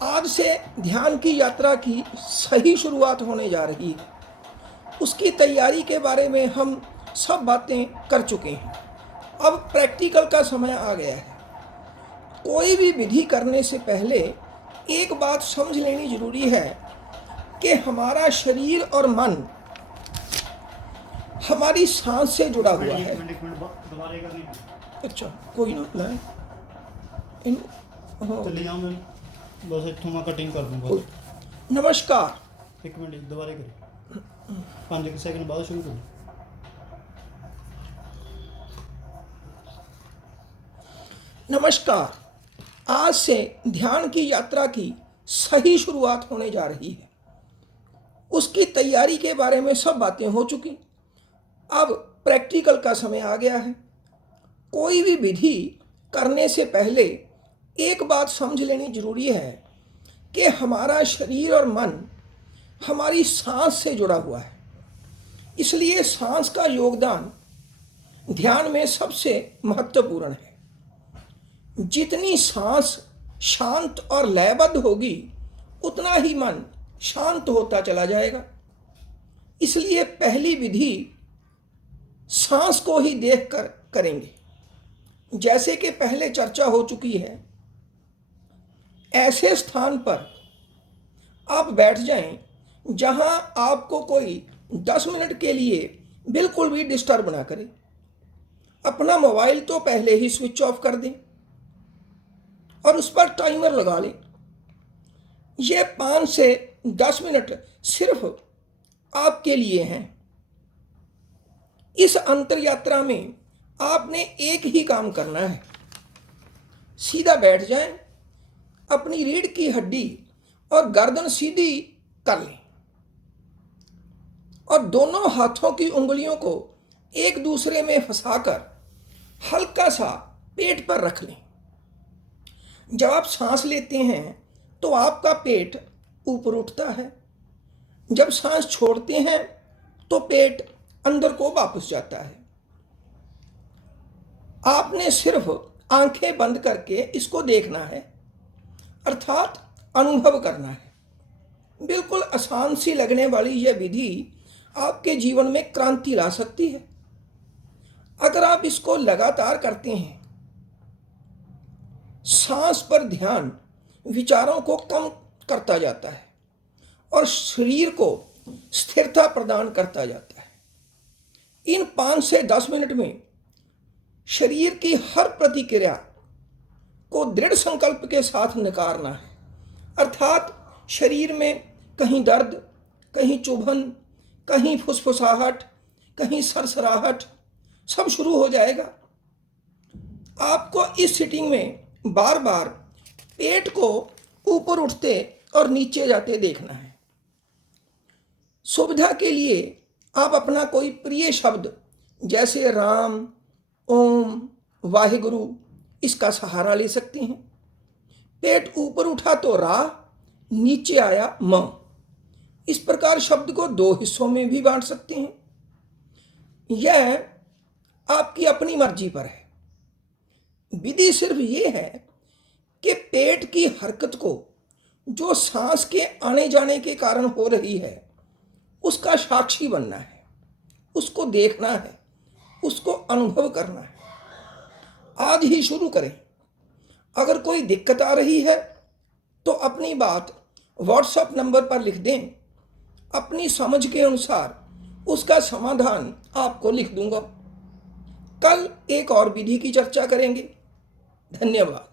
आज से ध्यान की यात्रा की सही शुरुआत होने जा रही है। उसकी तैयारी के बारे में हम सब बातें कर चुके हैं। अब प्रैक्टिकल का समय आ गया है। कोई भी विधि करने से पहले एक बात समझ लेनी जरूरी है कि हमारा शरीर और मन हमारी सांस से जुड़ा हुआ है। अच्छा, कोई ना लाए इन चले जाओ मैं बस इत्थों मैं कटिंग कर दूंगा। नमस्कार। एक मिनट दोबारा करो 5 सेकंड बाद शुरू करो। नमस्कार। आज से ध्यान की यात्रा की सही शुरुआत होने जा रही है। उसकी तैयारी के बारे में सब बातें हो चुकी। अब प्रैक्टिकल का समय आ गया है। कोई भी विधि करने से पहले एक बात समझ लेनी जरूरी है कि हमारा शरीर और मन हमारी सांस से जुड़ा हुआ है। इसलिए सांस का योगदान ध्यान में सबसे महत्वपूर्ण है। जितनी सांस शांत और लयबद्ध होगी उतना ही मन शांत होता चला जाएगा। इसलिए पहली विधि सांस को ही देखकर करेंगे। जैसे कि पहले चर्चा हो चुकी है, ऐसे स्थान पर आप बैठ जाएं जहां आपको कोई 10 मिनट के लिए बिल्कुल भी डिस्टर्ब ना करे। अपना मोबाइल तो पहले ही स्विच ऑफ कर दें और उस पर टाइमर लगा लें। ये 5 से 10 मिनट सिर्फ आपके लिए हैं। इस अंतर यात्रा में आपने एक ही काम करना है। सीधा बैठ जाएं, अपनी रीढ़ की हड्डी और गर्दन सीधी कर लें और दोनों हाथों की उंगलियों को एक दूसरे में फंसाकर हल्का सा पेट पर रख लें। जब आप सांस लेते हैं तो आपका पेट ऊपर उठता है। जब सांस छोड़ते हैं तो पेट अंदर को वापस जाता है। आपने सिर्फ आंखें बंद करके इसको देखना है, अर्थात अनुभव करना है। बिल्कुल आसान सी लगने वाली यह विधि आपके जीवन में क्रांति ला सकती है। अगर आप इसको लगातार करते हैं, सांस पर ध्यान विचारों को कम करता जाता है और शरीर को स्थिरता प्रदान करता जाता है। इन 5 से 10 मिनट में शरीर की हर प्रतिक्रिया को दृढ़ संकल्प के साथ नकारना है, अर्थात शरीर में कहीं दर्द, कहीं चुभन, कहीं फुसफुसाहट, कहीं सरसराहट सब शुरू हो जाएगा। आपको इस सिटिंग में बार बार पेट को ऊपर उठते और नीचे जाते देखना है। सुविधा के लिए आप अपना कोई प्रिय शब्द जैसे राम, ओम, वाहिगुरु इसका सहारा ले सकते हैं। पेट ऊपर उठा तो रा, नीचे आया म। इस प्रकार शब्द को 2 हिस्सों में भी बांट सकते हैं। यह आपकी अपनी मर्जी पर है। विधि सिर्फ ये है कि पेट की हरकत को जो सांस के आने जाने के कारण हो रही है उसका साक्षी बनना है, उसको देखना है, उसको अनुभव करना है। आज ही शुरू करें। अगर कोई दिक्कत आ रही है तो अपनी बात व्हाट्सएप नंबर पर लिख दें। अपनी समझ के अनुसार उसका समाधान आपको लिख दूंगा। कल एक और विधि की चर्चा करेंगे। धन्यवाद।